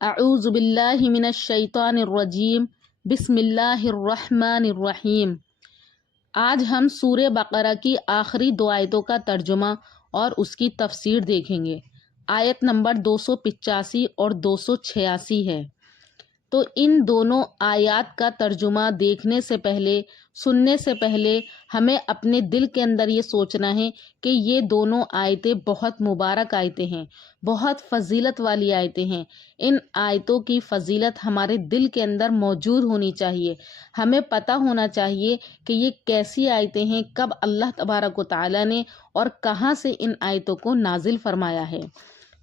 اعوذ باللہ من الشیطان الرجیم بسم اللہ الرحمن الرحیم۔ آج ہم سورہ بقرہ کی آخری دو آیتوں کا ترجمہ اور اس کی تفسیر دیکھیں گے۔ آیت نمبر 285 اور 286 ہے۔ تو ان دونوں آیات کا ترجمہ دیکھنے سے پہلے، سننے سے پہلے ہمیں اپنے دل کے اندر یہ سوچنا ہے کہ یہ دونوں آیتیں بہت مبارک آیتیں ہیں، بہت فضیلت والی آیتیں ہیں۔ ان آیتوں کی فضیلت ہمارے دل کے اندر موجود ہونی چاہیے۔ ہمیں پتہ ہونا چاہیے کہ یہ کیسی آیتیں ہیں، کب اللہ تبارک و تعالیٰ نے اور کہاں سے ان آیتوں کو نازل فرمایا ہے۔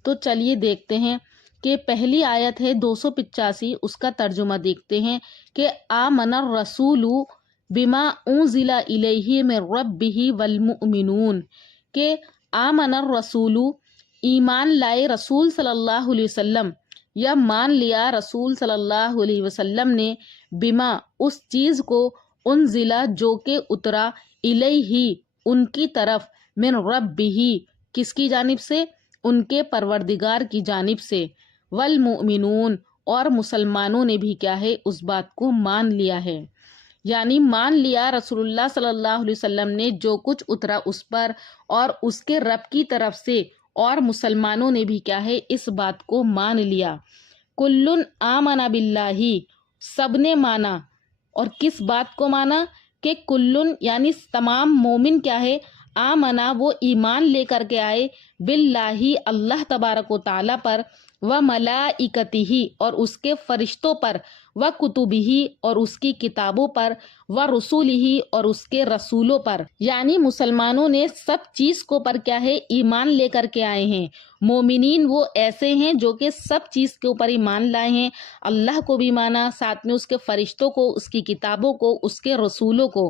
تو چلیے دیکھتے ہیں کہ پہلی آیت ہے 285، اس کا ترجمہ دیکھتے ہیں کہ آمن الرسول بما انزل الیہ من ربہ والمؤمنون، کہ آمن الرسول ایمان لائے رسول صلی اللہ علیہ وسلم، یا مان لیا رسول صلی اللہ علیہ وسلم نے، بما اس چیز کو، انزلہ جو کہ اترا، الیہ ان کی طرف، من ربہ کس کی جانب سے، ان کے پروردگار کی جانب سے، والمؤمنون اور مسلمانوں نے بھی کیا ہے اس بات کو مان لیا ہے۔ یعنی مان لیا رسول اللہ صلی اللہ علیہ وسلم نے جو کچھ اترا اس پر اور اس کے رب کی طرف سے، اور مسلمانوں نے بھی کیا ہے اس بات کو مان لیا۔ کلن آمن باللہ، سب نے مانا، اور کس بات کو مانا کہ کلن یعنی تمام مومن کیا ہے، آمنا وہ ایمان لے کر کے آئے، باللہ اللہ تبارک و تعالیٰ پر، و ملائکتہ اور اس کے فرشتوں پر، و کتبہ اور اس کی کتابوں پر، و رسولہ اور اس کے رسولوں پر۔ یعنی مسلمانوں نے سب چیز کو پر کیا ہے ایمان لے کر کے آئے ہیں۔ مومنین وہ ایسے ہیں جو کہ سب چیز کے اوپر ایمان لائے ہیں، اللہ کو بھی مانا، ساتھ میں اس کے فرشتوں کو، اس کی کتابوں کو، اس کے رسولوں کو،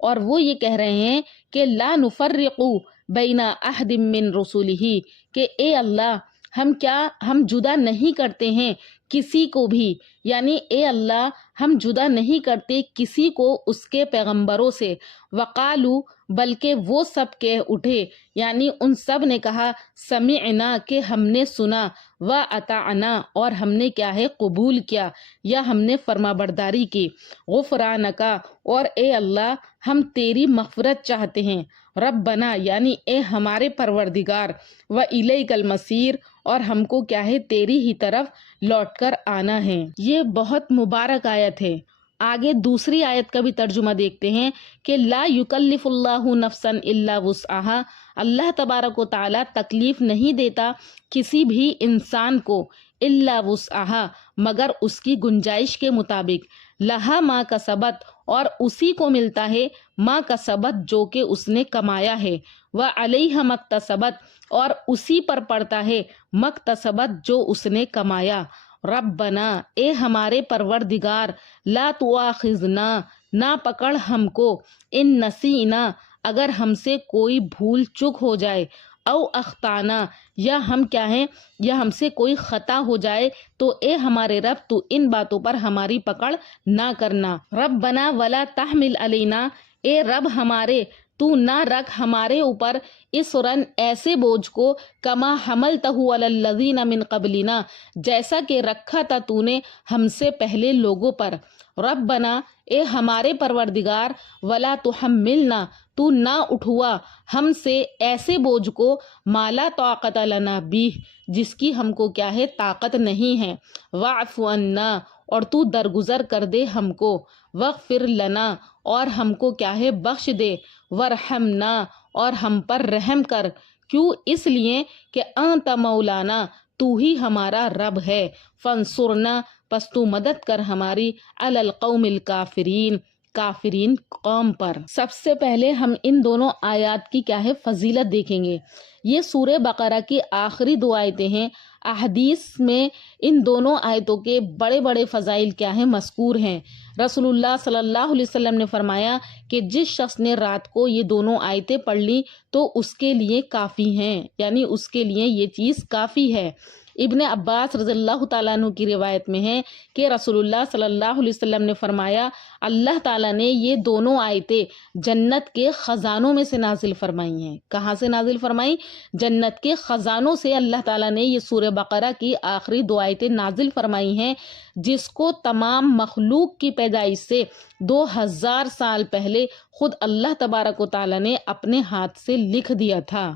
اور وہ یہ کہہ رہے ہیں کہ لا نفرق بین احد من رسولہ، کہ اے اللہ ہم جدا نہیں کرتے ہیں کسی کو بھی، یعنی اے اللہ ہم جدا نہیں کرتے کسی کو اس کے پیغمبروں سے۔ وقالو بلکہ وہ سب کہہ اٹھے، یعنی ان سب نے کہا، سمعنا کہ ہم نے سنا، واطعنا اور ہم نے کیا ہے قبول کیا یا ہم نے فرما برداری کی، غفرانکا اور اے اللہ ہم تیری مغفرت چاہتے ہیں، ربنا یعنی اے ہمارے پروردگار، و الیک المصیر اور ہم کو کیا ہے تیری ہی طرف لوٹ کر آنا ہے۔ یہ بہت مبارک آیت ہے۔ آگے دوسری آیت کا بھی ترجمہ دیکھتے ہیں کہ لا یکلف اللہ نفسا الا وسعہا، اللہ تبارک و تعالیٰ تکلیف نہیں دیتا کسی بھی انسان کو، الا وسعہا مگر اس کی گنجائش کے مطابق، لہا ما کسبت اور اسی کو ملتا ہے، ما کسبت جو کہ اس نے کمایا ہے، وعلیہا مکتسبت اور اسی پر پڑتا ہے، مکتسبت جو اس نے کمایا۔ ربنا اے ہمارے پروردگار، لا تواخذنا نہ پکڑ ہم کو، ان نسینا اگر ہم سے کوئی بھول چک ہو جائے، او اخطانا یا ہم کیا ہیں یا ہم سے کوئی خطا ہو جائے، تو اے ہمارے رب تو ان باتوں پر ہماری پکڑ نہ کرنا۔ ربنا ولا تحمل علینا، اے رب ہمارے تو نہ رکھ ہمارے اوپر، اسرن ایسے بوجھ کو، کما حملتہ علی الذین من قبلنا جیسا کہ رکھا تھا تو نے ہم سے پہلے لوگوں پر۔ ربنا اے ہمارے پروردگار، ولا تحملنا تو نہ اٹھوا ہم سے ایسے بوجھ کو، مالا طاقت لنا بھی جس کی ہم کو کیا ہے طاقت نہیں ہے، واعف عنا اور تو درگزر کر دے ہم کو، واغفر لنا اور ہم کو کیا ہے بخش دے، ورحمنا اور ہم پر رحم کر، کیوں اس لیے کہ انت مولانا تو ہی ہمارا رب ہے، فانصرنا پس تو مدد کر ہماری، علی القوم الکافرین کافرین قوم پر۔ سب سے پہلے ہم ان دونوں آیات کی کیا ہے فضیلت دیکھیں گے۔ یہ سورہ بقرہ کی آخری دو آیتیں ہیں۔ احادیث میں ان دونوں آیتوں کے بڑے بڑے فضائل کیا ہیں مذکور ہیں۔ رسول اللہ صلی اللہ علیہ وسلم نے فرمایا کہ جس شخص نے رات کو یہ دونوں آیتیں پڑھ لی تو اس کے لیے کافی ہیں، یعنی اس کے لیے یہ چیز کافی ہے۔ ابن عباس رضی اللہ تعالیٰ عنہ کی روایت میں ہے کہ رسول اللہ صلی اللہ علیہ وسلم نے فرمایا اللہ تعالیٰ نے یہ دونوں آیتیں جنت کے خزانوں میں سے نازل فرمائی ہیں۔ کہاں سے نازل فرمائی؟ جنت کے خزانوں سے اللہ تعالیٰ نے یہ سورہ بقرہ کی آخری دو آیتیں نازل فرمائی ہیں، جس کو تمام مخلوق کی پیدائش سے 2000 سال پہلے خود اللہ تبارک و تعالیٰ نے اپنے ہاتھ سے لکھ دیا تھا۔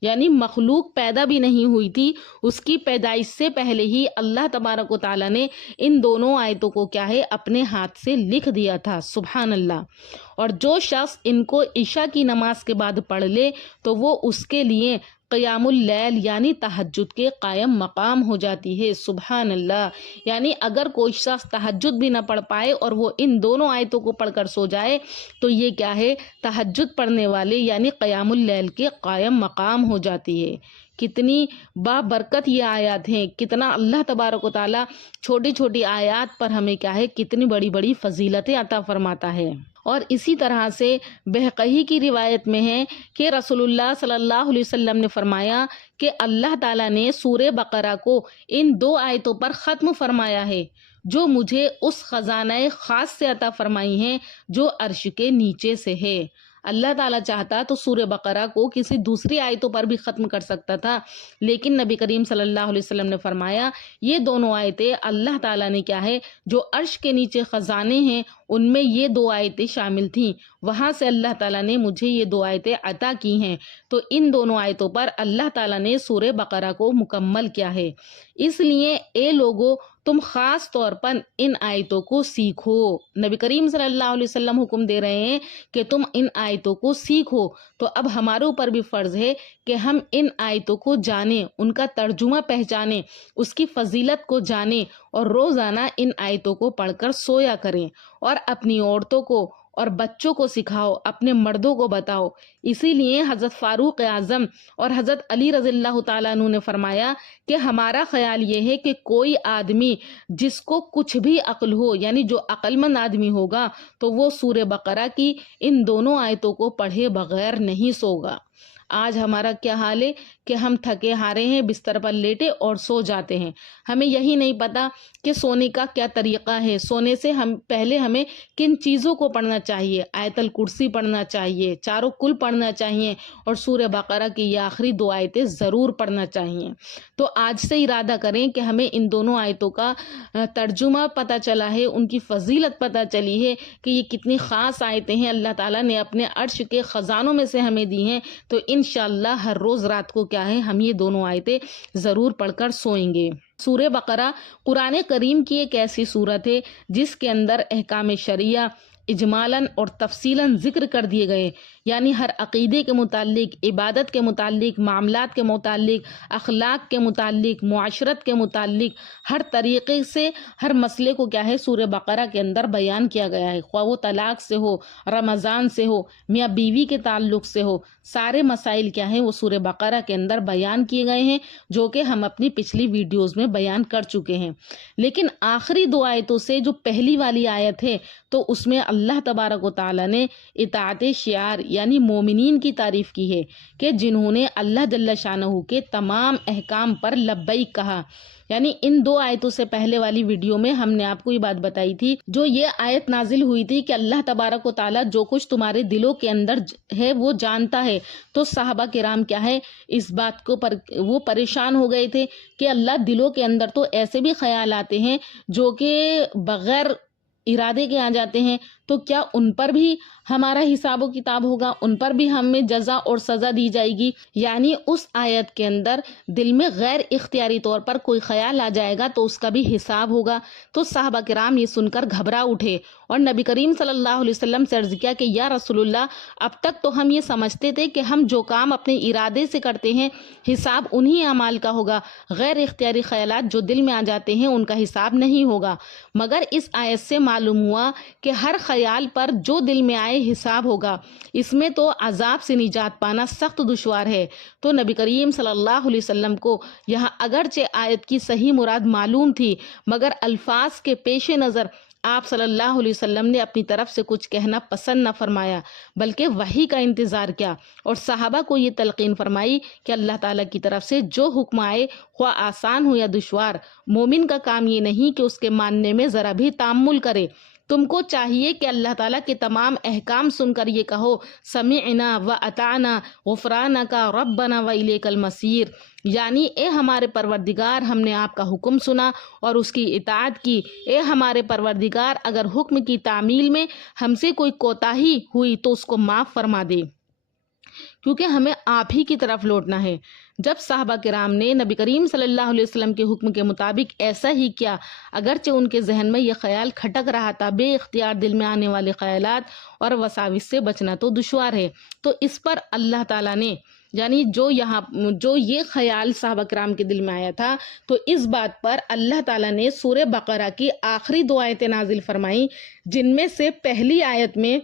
یعنی مخلوق پیدا بھی نہیں ہوئی تھی، اس کی پیدائش سے پہلے ہی اللہ تبارک و تعالیٰ نے ان دونوں آیتوں کو کیا ہے اپنے ہاتھ سے لکھ دیا تھا۔ سبحان اللہ۔ اور جو شخص ان کو عشاء کی نماز کے بعد پڑھ لے تو وہ اس کے لیے قیام اللیل یعنی تہجد کے قائم مقام ہو جاتی ہے۔ سبحان اللہ۔ یعنی اگر کوئی شخص تہجد بھی نہ پڑھ پائے اور وہ ان دونوں آیتوں کو پڑھ کر سو جائے تو یہ کیا ہے تہجد پڑھنے والے یعنی قیام اللیل کے قائم مقام ہو جاتی ہے۔ کتنی بابرکت یہ آیات ہیں، کتنا اللہ تبارک و تعالیٰ چھوٹی چھوٹی آیات پر ہمیں کیا ہے کتنی بڑی بڑی فضیلتیں عطا فرماتا ہے۔ اور اسی طرح سے بہقی کی روایت میں ہے کہ رسول اللہ صلی اللہ علیہ وسلم نے فرمایا کہ اللہ تعالیٰ نے سورہ بقرہ کو ان دو آیتوں پر ختم فرمایا ہے جو مجھے اس خزانہ خاص سے عطا فرمائی ہیں جو عرش کے نیچے سے ہے۔ اللہ تعالیٰ چاہتا تو سورہ بقرہ کو کسی دوسری آیتوں پر بھی ختم کر سکتا تھا، لیکن نبی کریم صلی اللہ علیہ وسلم نے فرمایا یہ دونوں آیتیں اللہ تعالیٰ نے کیا ہے جو عرش کے نیچے خزانے ہیں ان میں یہ دو آیتیں شامل تھیں، وہاں سے اللہ تعالیٰ نے مجھے یہ دو آیتیں عطا کی ہیں، تو ان دونوں آیتوں پر اللہ تعالیٰ نے سورہ بقرہ کو مکمل کیا ہے۔ اس لیے اے لوگو تم خاص طور پر ان آیتوں کو سیکھو۔ نبی کریم صلی اللہ علیہ وسلم حکم دے رہے ہیں کہ تم ان آیتوں کو سیکھو، تو اب ہمارے اوپر بھی فرض ہے کہ ہم ان آیتوں کو جانیں، ان کا ترجمہ پہچانیں، اس کی فضیلت کو جانیں اور روزانہ ان آیتوں کو پڑھ کر سویا کریں اور اپنی عورتوں کو اور بچوں کو سکھاؤ، اپنے مردوں کو بتاؤ۔ اسی لیے حضرت فاروق اعظم اور حضرت علی رضی اللہ تعالیٰ عنہ نے فرمایا کہ ہمارا خیال یہ ہے کہ کوئی آدمی جس کو کچھ بھی عقل ہو یعنی جو عقل مند آدمی ہوگا تو وہ سورہ بقرہ کی ان دونوں آیتوں کو پڑھے بغیر نہیں سوگا۔ آج ہمارا کیا حال ہے کہ ہم تھکے ہارے ہیں، بستر پر لیٹے اور سو جاتے ہیں، ہمیں یہی نہیں پتا کہ سونے کا کیا طریقہ ہے، سونے سے پہلے ہمیں کن چیزوں کو پڑھنا چاہیے۔ آیت الکرسی پڑھنا چاہیے، چاروں کل پڑھنا چاہیے اور سورہ بقرہ کی یہ آخری دو آیتیں ضرور پڑھنا چاہیے۔ تو آج سے ارادہ کریں کہ ہمیں ان دونوں آیتوں کا ترجمہ پتہ چلا ہے، ان کی فضیلت پتہ چلی ہے کہ یہ کتنی خاص آیتیں ہیں، اللہ تعالیٰ نے اپنے عرش کے خزانوں میں سے ہمیں دی ہیں، تو انشاءاللہ ہر روز رات کو کیا ہے ہم یہ دونوں آیتیں ضرور پڑھ کر سوئیں گے۔ سورہ بقرہ قرآن کریم کی ایک ایسی سورت ہے جس کے اندر احکام شرعیہ اجمالاً اور تفصیلاً ذکر کر دیے گئے، یعنی ہر عقیدے کے متعلق، عبادت کے متعلق، معاملات کے متعلق، اخلاق کے متعلق، معاشرت کے متعلق، ہر طریقے سے ہر مسئلے کو کیا ہے سورہ بقرہ کے اندر بیان کیا گیا ہے، خواہ وہ طلاق سے ہو، رمضان سے ہو، میاں بیوی کے تعلق سے ہو، سارے مسائل کیا ہیں وہ سورہ بقرہ کے اندر بیان کیے گئے ہیں، جو کہ ہم اپنی پچھلی ویڈیوز میں بیان کر چکے ہیں۔ لیکن آخری دو آیتوں سے جو پہلی والی آیت ہے تو اس میں اللہ تبارک و تعالیٰ نے اطاعت شعار یعنی مومنین کی تعریف کی ہے کہ جنہوں نے اللہ جل شانہ کے تمام احکام پر لبیک کہا۔ یعنی ان دو آیتوں سے پہلے والی ویڈیو میں ہم نے آپ کو یہ بات بتائی تھی، جو یہ آیت نازل ہوئی تھی کہ اللہ تبارک و تعالیٰ جو کچھ تمہارے دلوں کے اندر ہے وہ جانتا ہے، تو صحابہ کرام کیا ہے اس بات کو وہ پریشان ہو گئے تھے کہ اللہ دلوں کے اندر تو ایسے بھی خیال آتے ہیں جو کہ بغیر ارادے کے آ جاتے ہیں، تو کیا ان پر بھی ہمارا حساب و کتاب ہوگا، ان پر بھی ہمیں جزا اور سزا دی جائے گی؟ یعنی اس آیت کے اندر دل میں غیر اختیاری طور پر کوئی خیال آ جائے گا تو اس کا بھی حساب ہوگا۔ تو صحابہ کرام یہ سن کر گھبرا اٹھے اور نبی کریم صلی اللہ علیہ وسلم سے عرض کیا کہ یا رسول اللہ، اب تک تو ہم یہ سمجھتے تھے کہ ہم جو کام اپنے ارادے سے کرتے ہیں حساب انہی اعمال کا ہوگا، غیر اختیاری خیالات جو دل میں آ جاتے ہیں ان کا حساب نہیں ہوگا، مگر اس آیت سے معلوم ہوا کہ ہر خیال پر جو دل میں آئے حساب ہوگا، اس میں تو عذاب سے نجات پانا سخت دشوار ہے۔ تو نبی کریم صلی اللہ علیہ وسلم کو یہاں اگرچہ آیت کی صحیح مراد معلوم تھی، مگر الفاظ کے پیش نظر آپ صلی اللہ علیہ وسلم نے اپنی طرف سے کچھ کہنا پسند نہ فرمایا بلکہ وحی کا انتظار کیا اور صحابہ کو یہ تلقین فرمائی کہ اللہ تعالیٰ کی طرف سے جو حکم آئے خواہ آسان ہو یا دشوار، مومن کا کام یہ نہیں کہ اس کے ماننے میں ذرا بھی تامل کرے۔ تم کو چاہیے کہ اللہ تعالیٰ کے تمام احکام سن کر یہ کہو سمعنا و اطعنا غفرانک ربنا و الیک المصیر، یعنی اے ہمارے پروردگار ہم نے آپ کا حکم سنا اور اس کی اطاعت کی، اے ہمارے پروردگار اگر حکم کی تعمیل میں ہم سے کوئی کوتاہی ہوئی تو اس کو معاف فرما دے، کیونکہ ہمیں آپ ہی کی طرف لوٹنا ہے۔ جب صحابہ کرام نے نبی کریم صلی اللہ علیہ وسلم کے حکم کے مطابق ایسا ہی کیا، اگرچہ ان کے ذہن میں یہ خیال کھٹک رہا تھا، بے اختیار دل میں آنے والے خیالات اور وساوس سے بچنا تو دشوار ہے، تو اس پر اللہ تعالیٰ نے یعنی جو یہ خیال صحابہ کرام کے دل میں آیا تھا، تو اس بات پر اللہ تعالیٰ نے سورہ بقرہ کی آخری 2 آیتیں نازل فرمائیں، جن میں سے پہلی آیت میں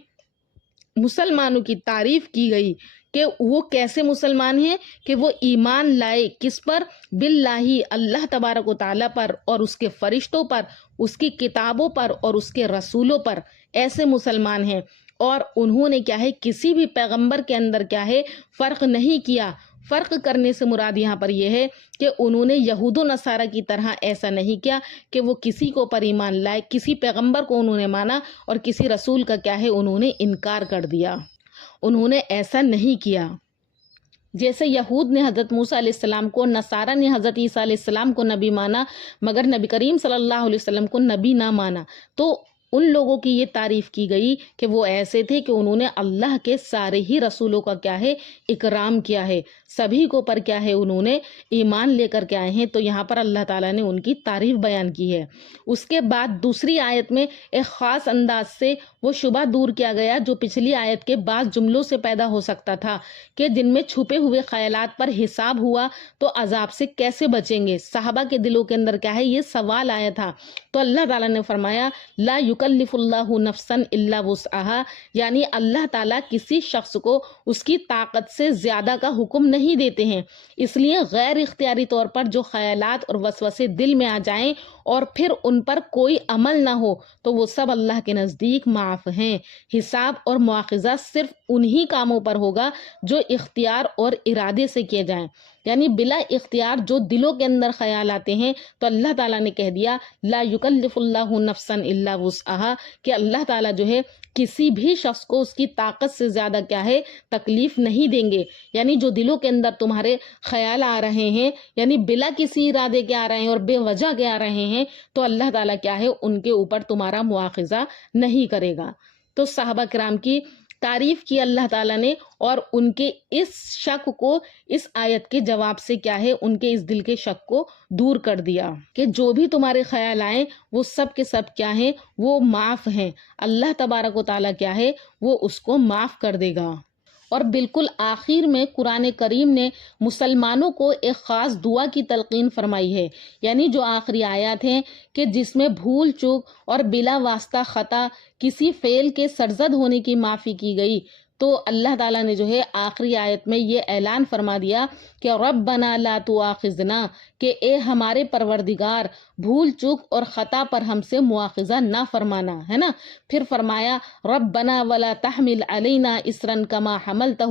مسلمانوں کی تعریف کی گئی کہ وہ کیسے مسلمان ہیں کہ وہ ایمان لائے کس پر؟ باللہ، اللہ تبارک و تعالیٰ پر اور اس کے فرشتوں پر، اس کی کتابوں پر اور اس کے رسولوں پر، ایسے مسلمان ہیں۔ اور انہوں نے کیا ہے کسی بھی پیغمبر کے اندر کیا ہے فرق نہیں کیا۔ فرق کرنے سے مراد یہاں پر یہ ہے کہ انہوں نے یہود و نصارہ کی طرح ایسا نہیں کیا کہ وہ کسی کو پر ایمان لائے، کسی پیغمبر کو انہوں نے مانا اور کسی رسول کا کیا ہے انہوں نے انکار کر دیا۔ انہوں نے ایسا نہیں کیا۔ جیسے یہود نے حضرت موسیٰ علیہ السلام کو، نصارہ نے حضرت عیسیٰ علیہ السلام کو نبی مانا مگر نبی کریم صلی اللہ علیہ وسلم کو نبی نہ مانا، تو ان لوگوں کی یہ تعریف کی گئی کہ وہ ایسے تھے کہ انہوں نے اللہ کے سارے ہی رسولوں کا کیا ہے اکرام کیا ہے، سبھی کو پر کیا ہے انہوں نے ایمان لے کر کے آئے ہیں، تو یہاں پر اللہ تعالیٰ نے ان کی تعریف بیان کی ہے۔ اس کے بعد دوسری آیت میں ایک خاص انداز سے وہ شبہ دور کیا گیا جو پچھلی آیت کے بعض جملوں سے پیدا ہو سکتا تھا کہ جن میں چھپے ہوئے خیالات پر حساب ہوا تو عذاب سے کیسے بچیں گے۔ صحابہ کے دلوں کے اندر کیا ہے یہ سوال آیا تھا، تو اللہ تعالیٰ نے فرمایا لا یکلف اللہ نفسا الا وسعها، یعنی اللہ تعالیٰ کسی شخص کو اس کی طاقت سے زیادہ کا حکم نہیں دیتے ہیں، اس لیے غیر اختیاری طور پر جو خیالات اور وسوسے دل میں آ جائیں اور پھر ان پر کوئی عمل نہ ہو تو وہ سب اللہ کے نزدیک معاف ہیں۔ حساب اور مواخذہ صرف انہی کاموں پر ہوگا جو اختیار اور ارادے سے کیے جائیں، یعنی بلا اختیار جو دلوں کے اندر خیال آتے ہیں، تو اللہ تعالیٰ نے کہہ دیا لا یکلف اللہ نفسا الا وسعها، کہ اللہ تعالیٰ جو ہے کسی بھی شخص کو اس کی طاقت سے زیادہ کیا ہے تکلیف نہیں دیں گے، یعنی جو دلوں کے اندر تمہارے خیال آ رہے ہیں یعنی بلا کسی ارادے کے آ رہے ہیں اور بے وجہ کے آ رہے ہیں، تو اللہ تعالیٰ کیا ہے ان کے اوپر تمہارا مواخذہ نہیں کرے گا۔ تو صحابہ کرام کی تعریف کی اللہ تعالیٰ نے اور ان کے اس شک کو اس آیت کے جواب سے کیا ہے ان کے اس دل کے شک کو دور کر دیا کہ جو بھی تمہارے خیال آئیں وہ سب کے سب کیا ہیں وہ معاف ہیں، اللہ تبارک و تعالیٰ کیا ہے وہ اس کو معاف کر دے گا۔ اور بالکل آخر میں قرآن کریم نے مسلمانوں کو ایک خاص دعا کی تلقین فرمائی ہے، یعنی جو آخری آیات ہیں کہ جس میں بھول چوک اور بلا واسطہ خطا کسی فعل کے سرزد ہونے کی معافی کی گئی، تو اللہ تعالیٰ نے جو ہے آخری آیت میں یہ اعلان فرما دیا کہ ربنا لا تؤاخذنا، کہ اے ہمارے پروردگار بھول چوک اور خطا پر ہم سے مواخذہ نہ فرمانا، ہے نا۔ پھر فرمایا ربنا ولا تحمل علینا اسرا کما حملتہ،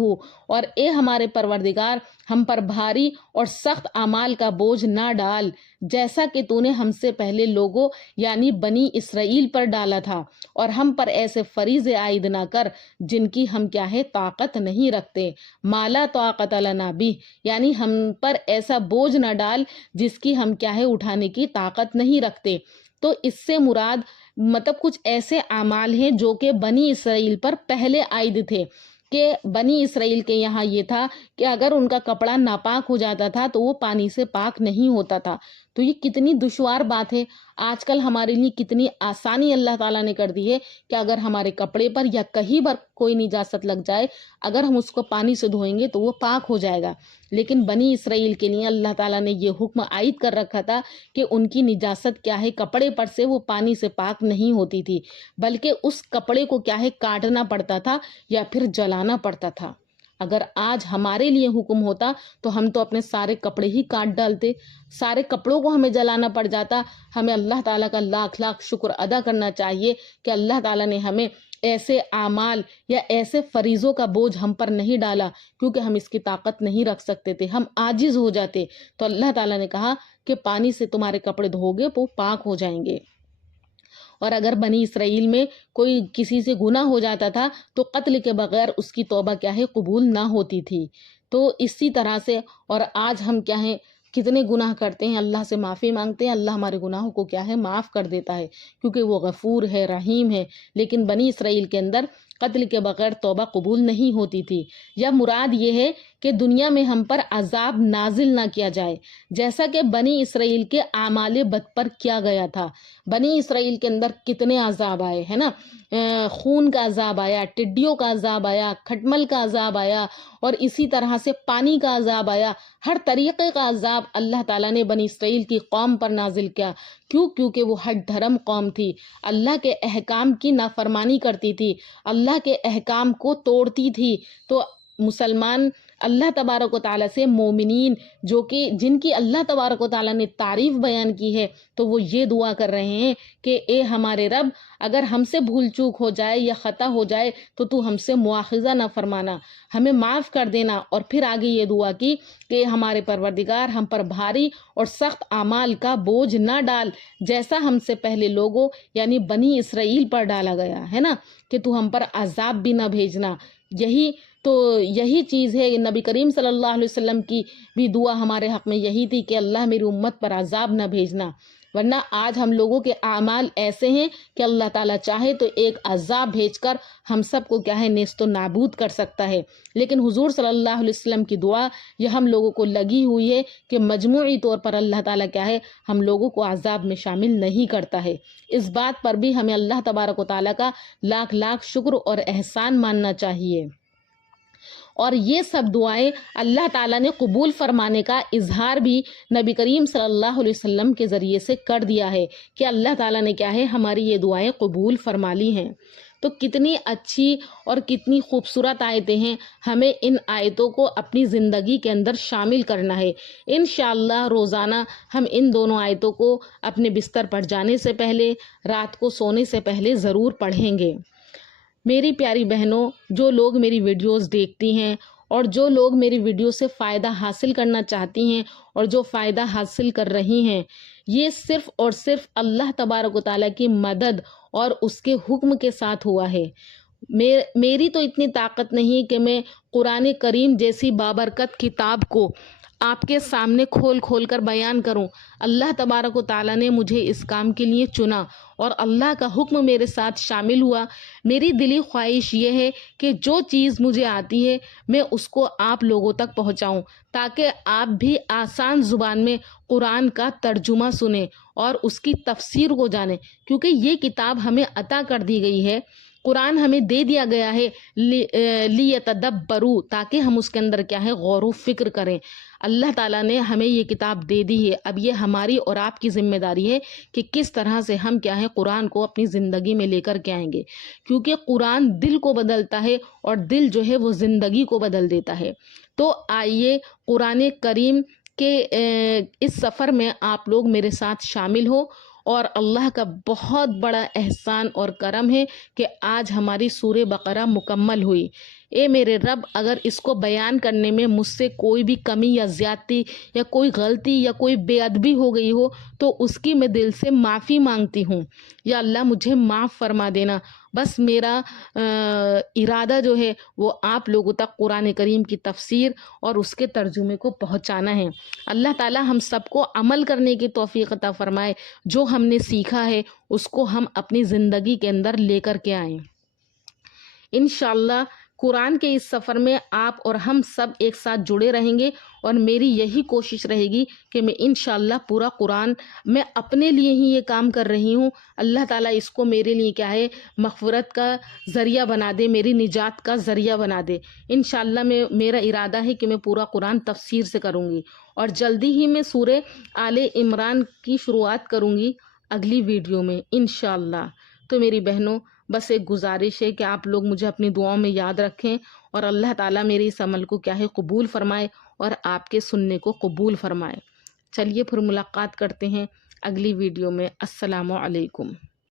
اور اے ہمارے پروردگار ہم پر بھاری اور سخت اعمال کا بوجھ نہ ڈال جیسا کہ تو نے ہم سے پہلے لوگوں یعنی بنی اسرائیل پر ڈالا تھا، اور ہم پر ایسے فریضے عائد نہ کر جن کی ہم کیا ہے طاقت نہیں رکھتے، مالا طاقت لنا بھی، یعنی ہم پر ایسا بوجھ نہ ڈال جس کی ہم کیا ہے اٹھانے کی طاقت نہیں رکھتے۔ تو اس سے مراد مطلب کچھ ایسے اعمال ہیں جو کہ بنی اسرائیل پر پہلے عائد تھے، کہ بنی اسرائیل کے یہاں یہ تھا کہ اگر ان کا کپڑا ناپاک ہو جاتا تھا تو وہ پانی سے پاک نہیں ہوتا تھا۔ تو یہ کتنی دشوار بات ہے، آج کل ہمارے لیے کتنی آسانی اللہ تعالیٰ نے کر دی ہے کہ اگر ہمارے کپڑے پر یا کہیں پر کوئی نجاست لگ جائے، اگر ہم اس کو پانی سے دھوئیں گے تو وہ پاک ہو جائے گا، لیکن بنی اسرائیل کے لیے اللہ تعالیٰ نے یہ حکم عائد کر رکھا تھا کہ ان کی نجاست کیا ہے کپڑے پر سے وہ پانی سے پاک نہیں ہوتی تھی، بلکہ اس کپڑے کو کیا ہے کاٹنا پڑتا تھا یا پھر جلانا پڑتا تھا۔ اگر آج ہمارے لیے حکم ہوتا تو ہم تو اپنے سارے کپڑے ہی کاٹ ڈالتے، سارے کپڑوں کو ہمیں جلانا پڑ جاتا۔ ہمیں اللہ تعالیٰ کا لاکھ لاکھ شکر ادا کرنا چاہیے کہ اللہ تعالیٰ نے ہمیں ایسے اعمال یا ایسے فریضوں کا بوجھ ہم پر نہیں ڈالا، کیونکہ ہم اس کی طاقت نہیں رکھ سکتے تھے، ہم عاجز ہو جاتے۔ تو اللہ تعالیٰ نے کہا کہ پانی سے تمہارے کپڑے دھو گے وہ پاک ہو جائیں گے۔ اور اگر بنی اسرائیل میں کوئی کسی سے گناہ ہو جاتا تھا تو قتل کے بغیر اس کی توبہ کیا ہے قبول نہ ہوتی تھی۔ تو اسی طرح سے اور آج ہم کیا ہیں کتنے گناہ کرتے ہیں، اللہ سے معافی مانگتے ہیں، اللہ ہمارے گناہوں کو کیا ہے معاف کر دیتا ہے، کیونکہ وہ غفور ہے، رحیم ہے۔ لیکن بنی اسرائیل کے اندر قتل کے بغیر توبہ قبول نہیں ہوتی تھی۔ یا مراد یہ ہے کہ دنیا میں ہم پر عذاب نازل نہ کیا جائے، جیسا کہ بنی اسرائیل کے اعمال بد پر کیا گیا تھا۔ بنی اسرائیل کے اندر کتنے عذاب آئے ہیں نا، خون کا عذاب آیا، ٹڈیوں کا عذاب آیا، کھٹمل کا عذاب آیا، اور اسی طرح سے پانی کا عذاب آیا۔ ہر طریقے کا عذاب اللہ تعالیٰ نے بنی اسرائیل کی قوم پر نازل کیا۔ کیونکہ وہ ہٹ دھرم قوم تھی، اللہ کے احکام کی نافرمانی کرتی تھی، اللہ کے احکام کو توڑتی تھی۔ تو مسلمان اللہ تبارک و تعالیٰ سے مومنین جو کہ جن کی اللہ تبارک و تعالیٰ نے تعریف بیان کی ہے، تو وہ یہ دعا کر رہے ہیں کہ اے ہمارے رب، اگر ہم سے بھول چوک ہو جائے یا خطا ہو جائے تو ہم سے مواخذہ نہ فرمانا، ہمیں معاف کر دینا۔ اور پھر آگے یہ دعا کی کہ ہمارے پروردگار ہم پر بھاری اور سخت اعمال کا بوجھ نہ ڈال، جیسا ہم سے پہلے لوگوں یعنی بنی اسرائیل پر ڈالا گیا ہے نا، کہ تو ہم پر عذاب بھی نہ بھیجنا۔ یہی چیز ہے، نبی کریم صلی اللہ علیہ وسلم کی بھی دعا ہمارے حق میں یہی تھی کہ اللہ میری امت پر عذاب نہ بھیجنا۔ ورنہ آج ہم لوگوں کے اعمال ایسے ہیں کہ اللہ تعالیٰ چاہے تو ایک عذاب بھیج کر ہم سب کو کیا ہے نیست و نابود کر سکتا ہے۔ لیکن حضور صلی اللہ علیہ وسلم کی دعا یہ ہم لوگوں کو لگی ہوئی ہے کہ مجموعی طور پر اللہ تعالیٰ کیا ہے ہم لوگوں کو عذاب میں شامل نہیں کرتا ہے۔ اس بات پر بھی ہمیں اللہ تبارک و تعالیٰ کا لاکھ لاکھ شکر اور احسان ماننا چاہیے۔ اور یہ سب دعائیں اللہ تعالیٰ نے قبول فرمانے کا اظہار بھی نبی کریم صلی اللہ علیہ وسلم کے ذریعے سے کر دیا ہے کہ اللہ تعالیٰ نے کیا ہے ہماری یہ دعائیں قبول فرما لی ہیں۔ تو کتنی اچھی اور کتنی خوبصورت آیتیں ہیں، ہمیں ان آیتوں کو اپنی زندگی کے اندر شامل کرنا ہے۔ انشاءاللہ روزانہ ہم ان دونوں آیتوں کو اپنے بستر پر جانے سے پہلے، رات کو سونے سے پہلے ضرور پڑھیں گے۔ میری پیاری بہنوں، جو لوگ میری ویڈیوز دیکھتی ہیں اور جو لوگ میری ویڈیو سے فائدہ حاصل کرنا چاہتی ہیں اور جو فائدہ حاصل کر رہی ہیں، یہ صرف اور صرف اللہ تبارک و تعالیٰ کی مدد اور اس کے حکم کے ساتھ ہوا ہے۔ میری تو اتنی طاقت نہیں کہ میں قرآن کریم جیسی بابرکت کتاب کو آپ کے سامنے کھول کھول کر بیان کروں۔ اللہ تبارک و تعالیٰ نے مجھے اس کام کے لیے چنا اور اللہ کا حکم میرے ساتھ شامل ہوا۔ میری دلی خواہش یہ ہے کہ جو چیز مجھے آتی ہے میں اس کو آپ لوگوں تک پہنچاؤں، تاکہ آپ بھی آسان زبان میں قرآن کا ترجمہ سنیں اور اس کی تفسیر کو جانیں، کیونکہ یہ کتاب ہمیں عطا کر دی گئی ہے۔ قرآن ہمیں دے دیا گیا ہے لیتدبروا، تاکہ ہم اس کے اندر کیا ہے غور و فکر کریں۔ اللہ تعالیٰ نے ہمیں یہ کتاب دے دی ہے، اب یہ ہماری اور آپ کی ذمہ داری ہے کہ کس طرح سے ہم کیا ہے قرآن کو اپنی زندگی میں لے کر کے آئیں گے، کیونکہ قرآن دل کو بدلتا ہے اور دل جو ہے وہ زندگی کو بدل دیتا ہے۔ تو آئیے قرآن کریم کے اس سفر میں آپ لوگ میرے ساتھ شامل ہو، اور اللہ کا بہت بڑا احسان اور کرم ہے کہ آج ہماری سورہ بقرہ مکمل ہوئی۔ اے میرے رب، اگر اس کو بیان کرنے میں مجھ سے کوئی بھی کمی یا زیادتی یا کوئی غلطی یا کوئی بے ادبی ہو گئی ہو تو اس کی میں دل سے معافی مانگتی ہوں۔ یا اللہ مجھے معاف فرما دینا۔ بس میرا ارادہ جو ہے وہ آپ لوگوں تک قرآن کریم کی تفسیر اور اس کے ترجمے کو پہنچانا ہے۔ اللہ تعالی ہم سب کو عمل کرنے کی توفیق عطا فرمائے، جو ہم نے سیکھا ہے اس کو ہم اپنی زندگی کے اندر لے کر کے آئیں۔ انشاءاللہ قرآن کے اس سفر میں آپ اور ہم سب ایک ساتھ جڑے رہیں گے، اور میری یہی کوشش رہے گی کہ میں انشاءاللہ پورا قرآن میں اپنے لیے ہی یہ کام کر رہی ہوں۔ اللہ تعالیٰ اس کو میرے لیے کیا ہے مغفرت کا ذریعہ بنا دے، میری نجات کا ذریعہ بنا دے۔ انشاءاللہ میرا ارادہ ہے کہ میں پورا قرآن تفسیر سے کروں گی، اور جلدی ہی میں سورہ آل عمران کی شروعات کروں گی اگلی ویڈیو میں انشاءاللہ۔ تو میری بہنوں، بس ایک گزارش ہے کہ آپ لوگ مجھے اپنی دعاؤں میں یاد رکھیں اور اللہ تعالیٰ میرے اس عمل کو کیا ہے قبول فرمائے اور آپ کے سننے کو قبول فرمائے۔ چلیے پھر ملاقات کرتے ہیں اگلی ویڈیو میں۔ السلام علیکم۔